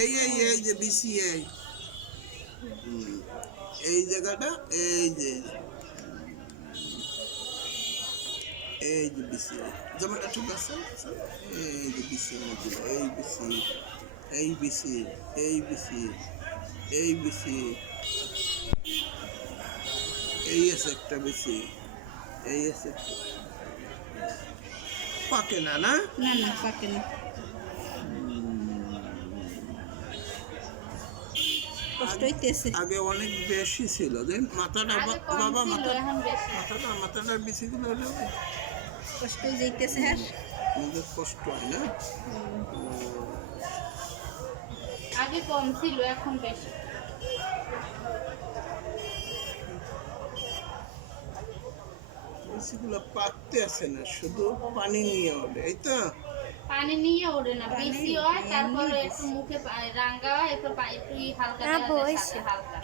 এই যে বিসি এই জায়গাটা এই যে বিসি জামাটা ঠিক আছে। এই যে বিসি এই বিসি এই বিসি এই বিসি এই বিসি এই আছে একটা বিসি এই আছে একটা পাকে না না না না পাকে না, কষ্ট হইতেছে। আগে অনেক বেশি ছিল দেন মাথাটা বাবা মাথাটার বিসিগুলো হলো কষ্ট হয়ে যাইতেছে। হ্যাঁ আমাদের কষ্ট হয় না আগে কম ছিল এখন বেশি। বিসিগুলো পাকতে আসে না, শুধু পানি নিয়ে ওঠে এই তো পানি নিয়ে ওঠে না, বেশি হয় তারপরে একটু মুখে রাঙ্গা হয়, একটু একটু হালকা হালকা।